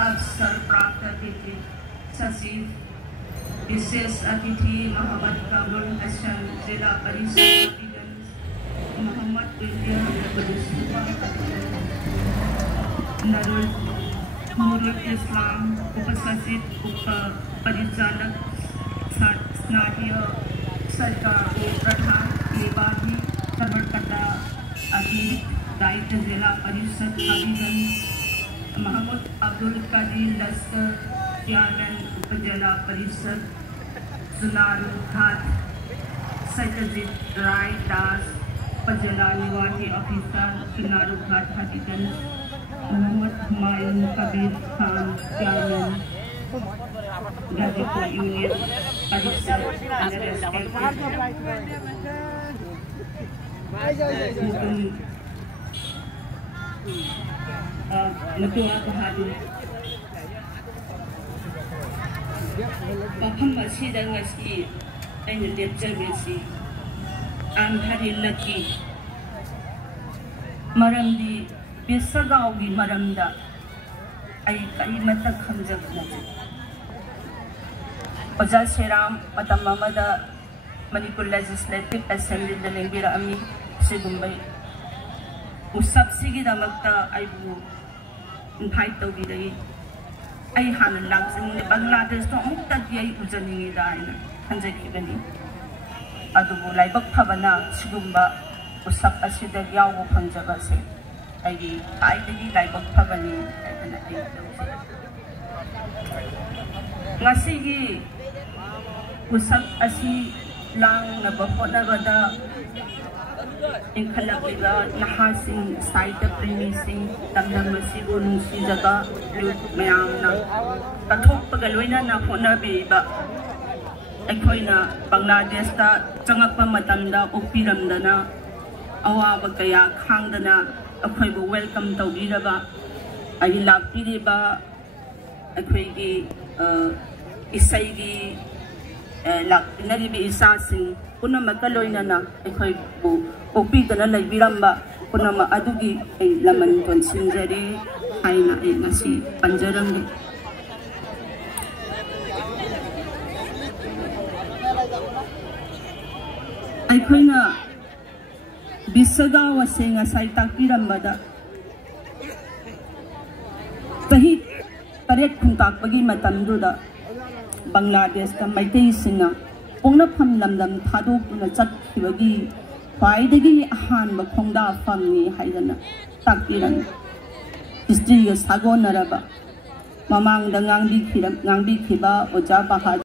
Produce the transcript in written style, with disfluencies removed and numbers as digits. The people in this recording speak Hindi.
अवसर प्राप्त अतिथि सचिव विशेष अतिथि मोहम्मद कामरुल हसन जिला परिषद मोहम्मद नूरुल इस्लाम उपसचिव उप परिचालक स्नातकीय सरकार प्रधान निवासी समर्पता अभी दायित्व जिला परिषद हबीबगंज मोहम्मद अब्दुल कदीर लश्कर चेयरमैन उपजिला परिषद सुनारू घाट सत्यजीत राय दास उपजिला निवासी ऑफिसर सुनारू घाट हबीबगंज मोहम्मद हुमायूं कबीर खान चेयरमैन गाजीपुर यूनियन परिषद Natua Bahadu Mafam asida ngasi aina lepjabesi anthari laki maramdi bisagaugi maramda ai kai mata khamjabna Oja Seram matam amada Manipur Legislative Assembly da lengbira ami sigumbai usab sigi damakta aibu invite tawbidai ai hanan langsing Bangladesh to amukta ai ujani daina hanjakibani adubu laibak phabana sigumba usab asida yawo phangjaba se ai aidagi laibak phabani aina ai ngasigi usab asi lang na bapodagada Inkhalakliba nahasing site premising tamdam masigo nungsi jaga mayam na pathok pagaloina na honabi ba aikoina Bangladesh ta changakpa matamda upiramdana awaba kaya khangdana akoibu welcome tawbiraba ai lapiriba akoigi isaigi laknaribi isasing punama kaloina na aikoibu Opi dana laibiramba punama adugi ay laman konsinjari ay na ay nasi panjarang ay koy na bisagawa se nga say takiramba da kahit paret kung takpagi matamdo da Bangladesh ka may singa kung napamlamdam thadok na chatkibagi Paidagi ahan bakongda famni haidana takdiran history sago naraba mamang da ngangbi khiba oja bahad